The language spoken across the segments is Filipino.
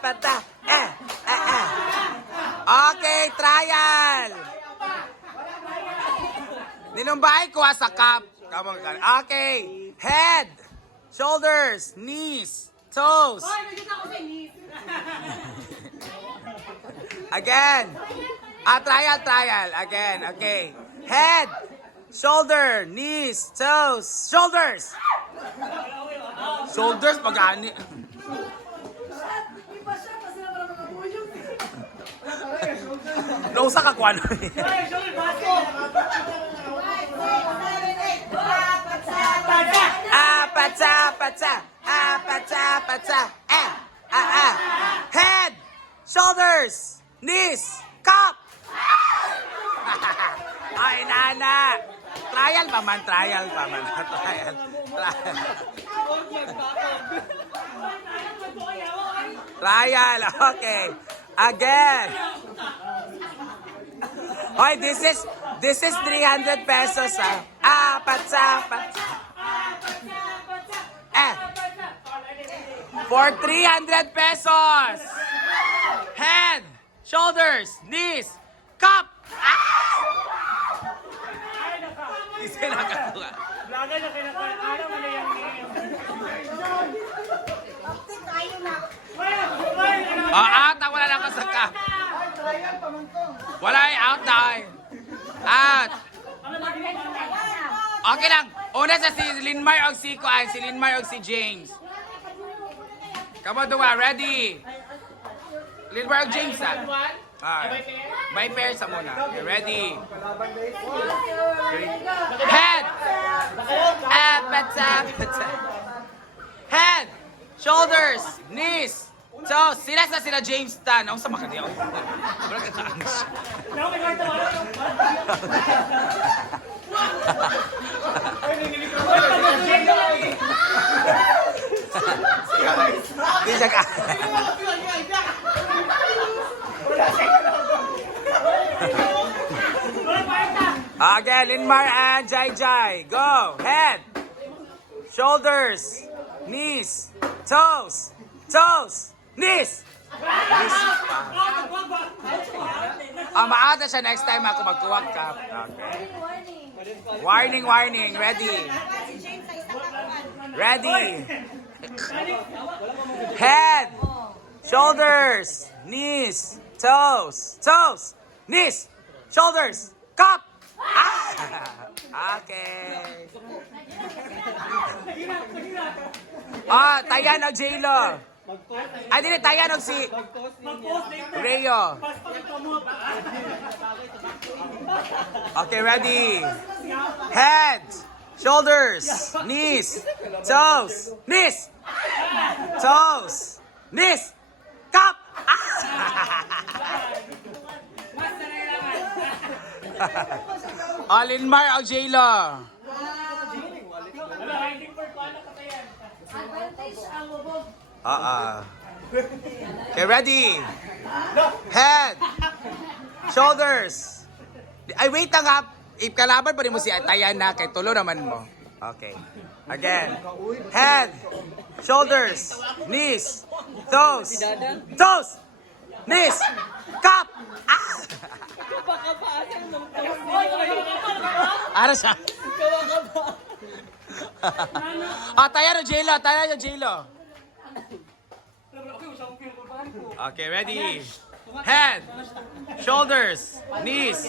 pata. Okay, trial. Ninumbay ko sa cup. Okay. Head, shoulders, knees, toes. Again. Trial. Again. Okay. Head, shoulder, knees, toes, shoulders. Shoulders pag-ani. Nausa ka kuan. Pata. Head, shoulders, knees, cup. Ay, nana. Trial pa man. Trial. Trial, okay. Again. Hoy, this is 300 pesos, pata. For 300 pesos. Head, shoulders, knees, cup. Isa na katuwa. Laga na kinakain. Ano mo na yung Out na. Wala na ka sa cup. Wala out na. Out. Okay lang. Una sa si Linmar o si Kuan. Si Linmar o si James. Come on, Dua. Ready? Linmar o James, May pair sa muna. Okay, ready? Head! Pata. Head! Shoulders! Knees! Toes! Sila James Tan. Ang sama ka niya. Wala ka kaangos. Di siya ka. Okay, Linmar and Jai. Go. Head. Shoulders. Knees. Toes. Knees. Maata siya next time ako magkuwag ka. Okay. Warning. Ready. Head. Shoulders. Knees. Toes. Knees. Shoulders. Cup. Okay. Tayan o J-Lo. Ay, dili, tayan o si Rayo. Okay, ready. Head, shoulders, knees, toes, cup. Linmar o J-Lo. Okay, ready? Head, shoulders. Ay, wait lang ha. Ikalaban pa rin mo si Tayan na kay tulo naman mo. Okay. Again. Head, shoulders, knees, toes, knees, cup. Ano siya? Tayan o J-Lo. Okay, ready? Head, shoulders, knees,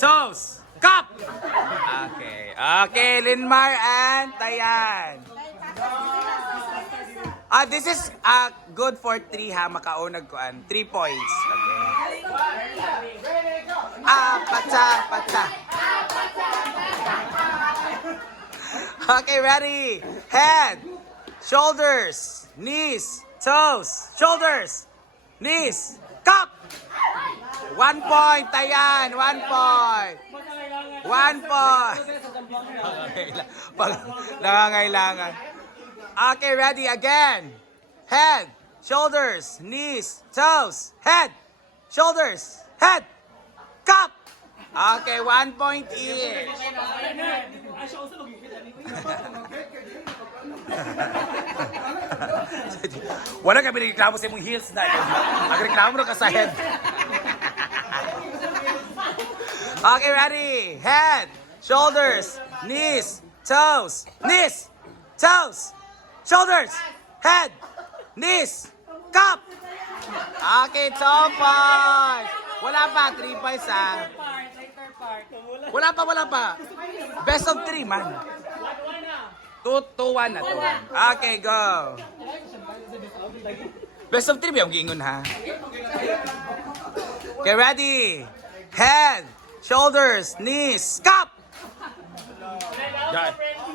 toes, cup. Okay, Linmar and Tayan. This is good for 3 ha, makaunag ko 3 points. Okay. Pata. Okay, ready? Head, shoulders, knees, toes, knees, cup. 1 point, Tayan. 1 point. 1 point. Nangangailangan. Okay, ready again. Head, shoulders, knees, toes, head, shoulders, head, cup. Okay, 1 point each. Wala kami nagreklamo sa imong heels na. Nagreklamo na ka sa head. Okay, ready? Head, shoulders, knees, toes, knees, toes, shoulders, head, knees, cup. Okay, 2 points. Wala pa, 3 points ah. Wala pa. Best of 3 man. 2-1 na to. Okay, go. Best of 3 ba yung giingon ha? Okay, ready? Head, shoulders, knees, cup!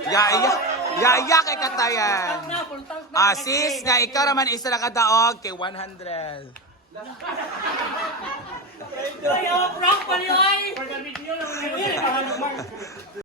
Ya kay katayan. Sis, nga ikaw naman isa na kadaog kay 100. Ay, prank pa niyo ay!